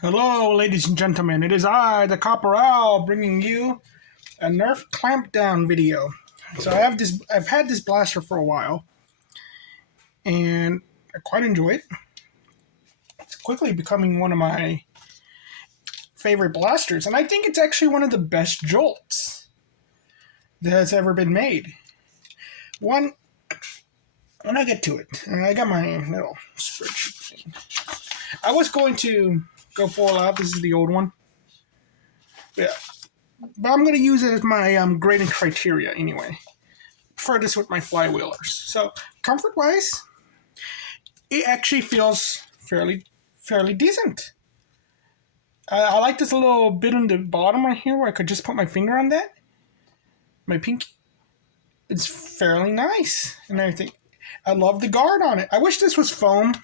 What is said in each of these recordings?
Hello, ladies and gentlemen. It is I, the Copper Owl, bringing you a Nerf Clampdown video. So I've had this blaster for a while, and I quite enjoy it. It's quickly becoming one of my favorite blasters, and I think it's actually one of the best jolts that has ever been made. When I get to it, I got my little spreadsheet thing. I was going to go full out. This is the old one. Yeah. But I'm going to use it as my grading criteria anyway. For this with my flywheelers. So, comfort-wise, it actually feels fairly decent. I like this little bit on the bottom right here where I could just put my finger on that. My pinky. It's fairly nice and everything. I love the guard on it. I wish this was foam,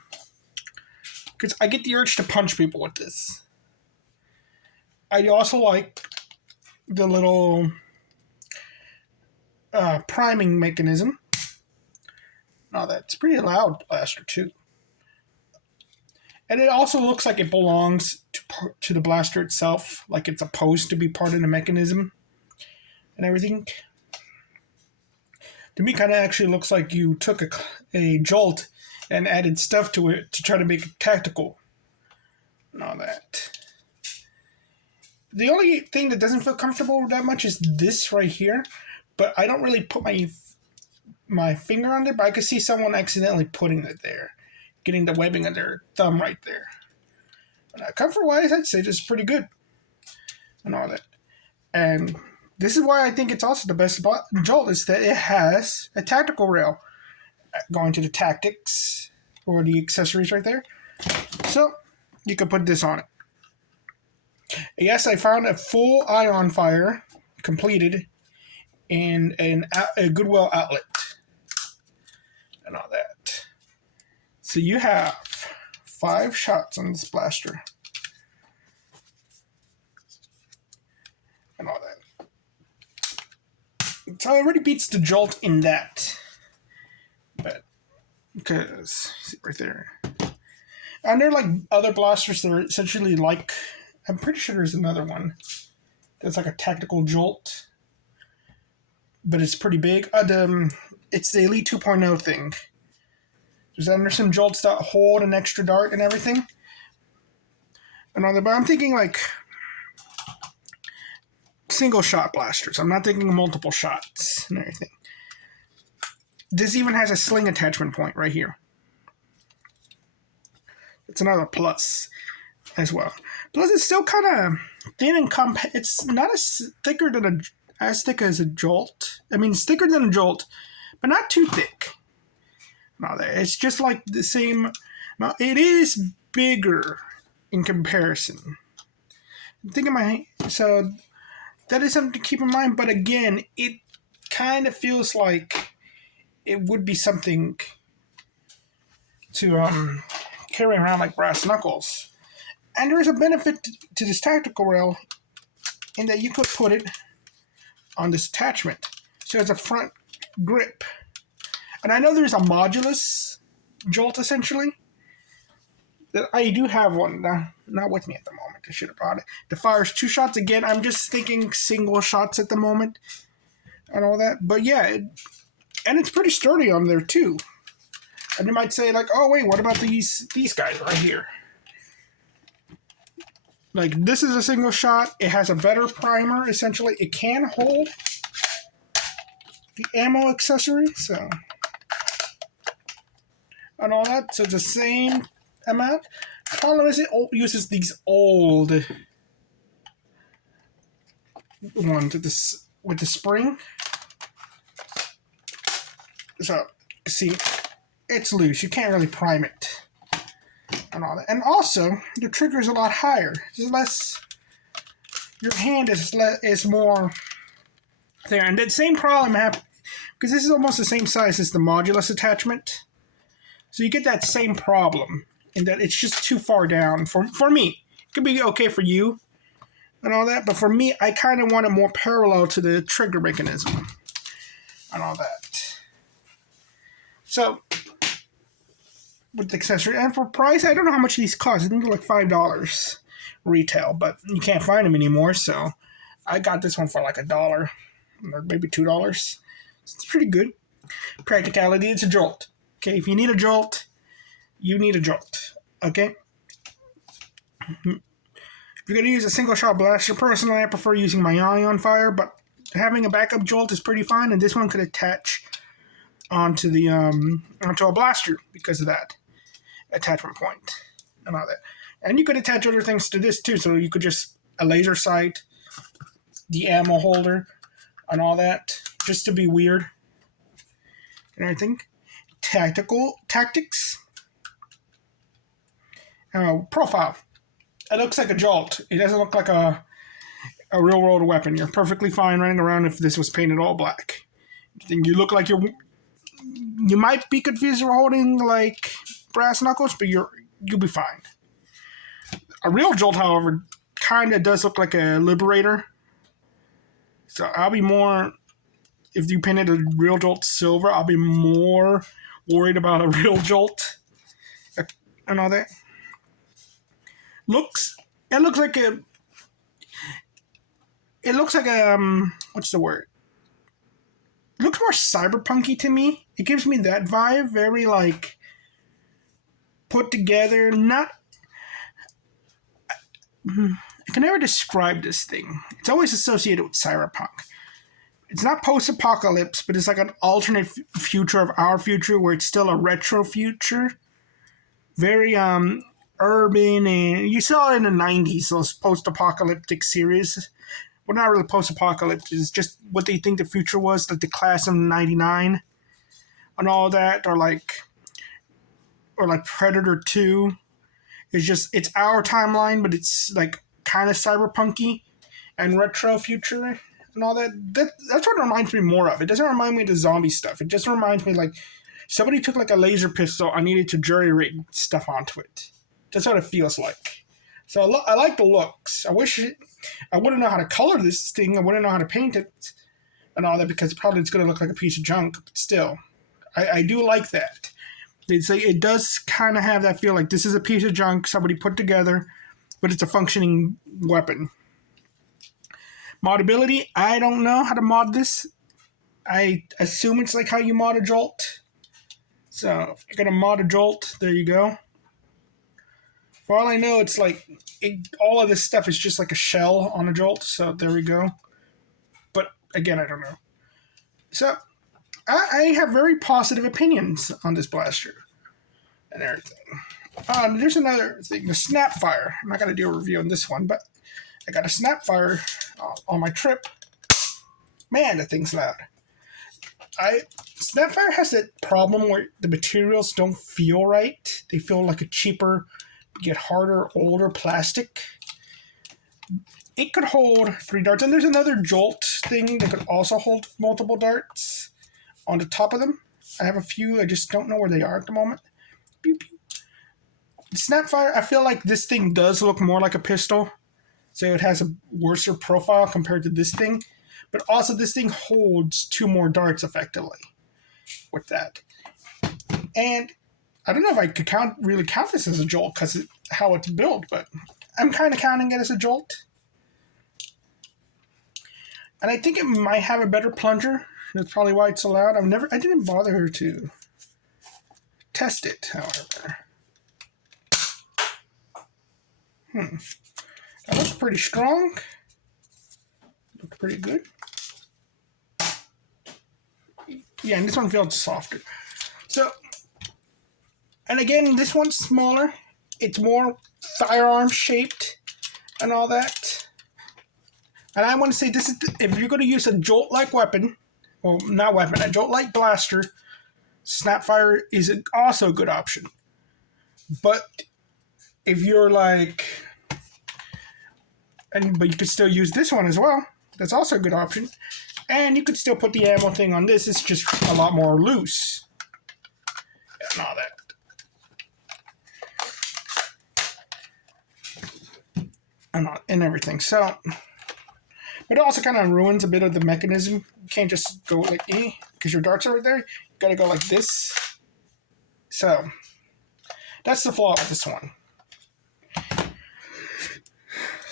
because I get the urge to punch people with this. I also like the little priming mechanism. Now that's pretty loud blaster too. And it also looks like it belongs to the blaster itself, like it's supposed to be part of the mechanism and everything. To me, kind of actually looks like you took a Jolt and added stuff to it to try to make it tactical and all that. The only thing that doesn't feel comfortable that much is this right here, but I don't really put my finger on there, but I could see someone accidentally putting it there, getting the webbing of their thumb right there. But comfort-wise, I'd say this is pretty good and all that. And this is why I think it's also the best Jolt, is that it has a tactical rail going to the tactics or the accessories right there. So you could put this on it. Yes, I found a full ion fire completed in a Goodwill outlet and all that. So you have 5 shots on this blaster and all that. So it already beats the Jolt in that. But because see right there. And there are like other blasters that are essentially like, I'm pretty sure there's another one that's like a tactical Jolt, but it's pretty big. It's the Elite 2.0 thing. There's some Jolts that hold an extra dart and everything. And all that, but I'm thinking like single shot blasters. I'm not thinking multiple shots and everything. This even has a sling attachment point right here. It's another plus as well. Plus, it's still kind of thin and compact. It's not as thick as a Jolt. I mean, it's thicker than a Jolt, but not too thick. No, it's just like the same. Now, it is bigger in comparison. So that is something to keep in mind. But again, it kind of feels like it would be something to carry around like brass knuckles. And there is a benefit to this tactical rail in that you could put it on this attachment. So it's a front grip. And I know there's a modulus Jolt, essentially. That I do have one. Not with me at the moment. I should have brought it. It fires 2 shots. Again, I'm just thinking single shots at the moment. And all that. But yeah, and it's pretty sturdy on there too. And you might say like, oh wait, what about these guys right here? Like, this is a single shot. It has a better primer, essentially. It can hold the ammo accessory, so. And all that. So it's the same amount. The problem is it uses these old ones with the spring. So, see, it's loose. You can't really prime it. And all that. And also, the trigger is a lot higher. It's less. Your hand is more there. And that same problem happens because this is almost the same size as the modulus attachment. So you get that same problem in that it's just too far down for me. It could be okay for you and all that, but for me, I kind of want it more parallel to the trigger mechanism and all that. So with the accessory. And for price, I don't know how much these cost. I think they're like $5. retail, but you can't find them anymore. So I got this one for like $1 or maybe $2. It's pretty good. Practicality, it's a Jolt. Okay, if you need a Jolt, you need a Jolt. Okay? If you're going to use a single shot blaster, personally I prefer using my ion fire, but having a backup Jolt is pretty fine, and this one could attach onto the onto a blaster because of that attachment point and all that. And you could attach other things to this too, so you could just a laser sight, the ammo holder, and all that, just to be weird. And I think tactics. Profile. It looks like a Jolt. It doesn't look like a real world weapon. You're perfectly fine running around if this was painted all black. You look like you might be confused you're holding like brass knuckles, but you'll be fine. A real Jolt, however, kind of does look like a Liberator. So I'll be more, if you painted a real Jolt silver, I'll be more worried about a real Jolt and all that. It looks like a what's the word? It looks more cyberpunky to me. It gives me that vibe, very like put together. Not, I can never describe this thing. It's always associated with cyberpunk. It's not post-apocalypse, but it's like an alternate future of our future where it's still a retro future. Very urban, and you saw it in the 90s, those post-apocalyptic series. Well, not really post-apocalyptic, it's just what they think the future was, like the class of 99 and all that, or like Predator 2. It's our timeline, but it's like kind of cyberpunky and retro future and all that. That's what it reminds me more of. It doesn't remind me of the zombie stuff. It just reminds me like somebody took like a laser pistol and needed to jury-rig stuff onto it. That's what it feels like. So I like the looks. I wish I wouldn't know how to color this thing. I wouldn't know how to paint it and all that because probably it's going to look like a piece of junk. But still, I do like that. It does kind of have that feel like this is a piece of junk somebody put together, but it's a functioning weapon. Modability, I don't know how to mod this. I assume it's like how you mod a Jolt. So if you're going to mod a Jolt, there you go. For all I know, it's like all of this stuff is just like a shell on a Jolt. So there we go. But again, I don't know. So I have very positive opinions on this blaster and everything. There's another thing, the Snapfire. I'm not going to do a review on this one, but I got a Snapfire on my trip. Man, the thing's loud. Snapfire has that problem where the materials don't feel right. They feel like a cheaper, get harder, older plastic. It could hold 3 darts, and there's another Jolt thing that could also hold multiple darts on the top of them. I have a few, I just don't know where they are at the moment. Pew, pew. The Snapfire, I feel like this thing does look more like a pistol, so it has a worse profile compared to this thing. But also, this thing holds 2 more darts effectively with that. And I don't know if I could really count this as a Jolt because how it's built, but I'm kind of counting it as a Jolt. And I think it might have a better plunger. That's probably why it's so loud. I didn't bother her to test it, however. That looks pretty strong. Looks pretty good. Yeah, and this one feels softer. So, and again, this one's smaller. It's more firearm shaped and all that. And I want to say this is, if you're going to use a Jolt-like weapon, well, not weapon, a Jolt-like blaster, Snapfire is also a good option. But if you're like, but you could still use this one as well. That's also a good option. And you could still put the ammo thing on this. It's just a lot more loose. And all that. And everything. So, but it also kind of ruins a bit of the mechanism. You can't just go like, because your darts are right there. You gotta go like this. So, that's the flaw with this one.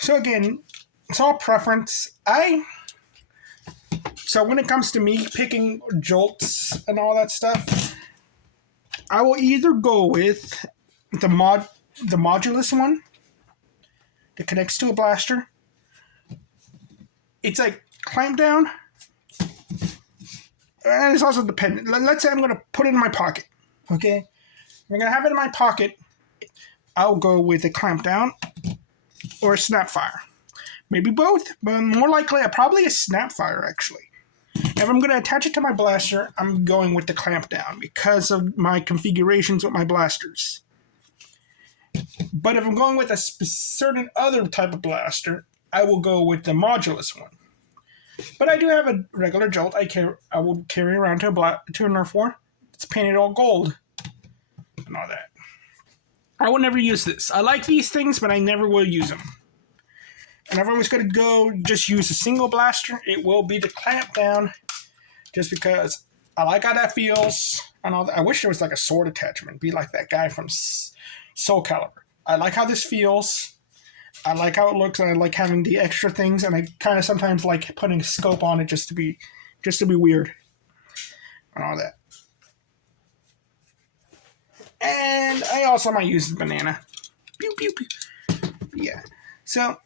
So again, it's all preference. So when it comes to me picking jolts and all that stuff, I will either go with the modulus one that connects to a blaster. It's like Clampdown, and it's also dependent. Let's say I'm going to put it in my pocket. Okay, if I'm going to have it in my pocket, I'll go with a Clampdown or a Snapfire. Maybe both, but more likely, probably a Snapfire actually. If I'm going to attach it to my blaster, I'm going with the Clampdown because of my configurations with my blasters. But if I'm going with a certain other type of blaster, I will go with the modulus one. But I do have a regular Jolt I will carry around to a Nerf war. It's painted all gold and all that. I will never use this. I like these things, but I never will use them. And if I was going to go just use a single blaster, it will be the Clampdown, just because I like how that feels and all that. I wish there was like a sword attachment, be like that guy from Soul Calibur. I like how this feels. I like how it looks, and I like having the extra things, and I kind of sometimes like putting a scope on it just to be weird and all that. And I also might use the banana. Pew pew pew. Yeah. So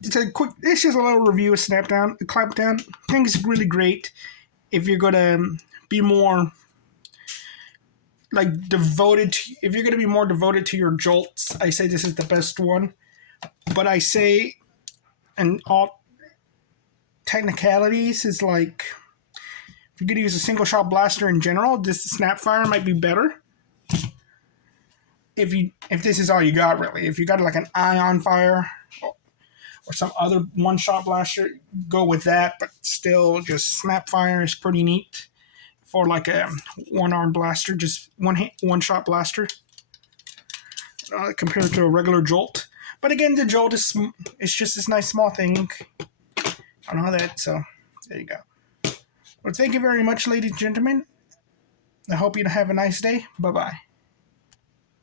it's just a little review of Clampdown. I think it's really great if you're gonna be more like devoted. If you're gonna be more devoted to your jolts, I say this is the best one. But I say, and all technicalities is like, if you're gonna use a single shot blaster in general, this Snapfire might be better. If this is all you got, really, if you got like an ion fire or some other one-shot blaster, go with that. But still, just Snapfire is pretty neat for like a one-arm blaster, just one-shot blaster, compared to a regular Jolt. But again, the Jolt is just this nice small thing. I know that, so there you go. Well, thank you very much, ladies and gentlemen. I hope you have a nice day. Bye-bye.